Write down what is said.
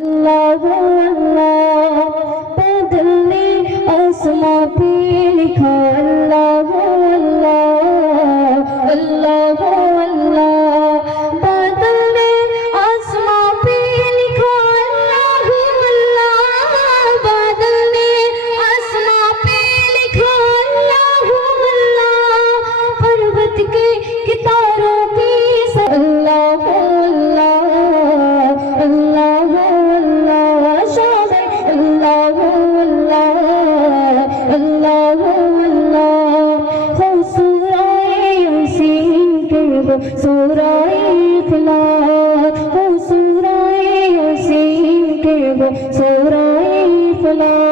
اللہ اللہ بادل نے آسماں پہ لکھا اللہ اللہ اللہ اللہ بادل نے آسماں پہ لکھا اللہ اللہ بادل نے آسماں پہ لکھا اللہ اللہ پروت کے ستاروں کی اللہ سورہ اخلاص سورہ یاسین کے وہ سورہ اخلاص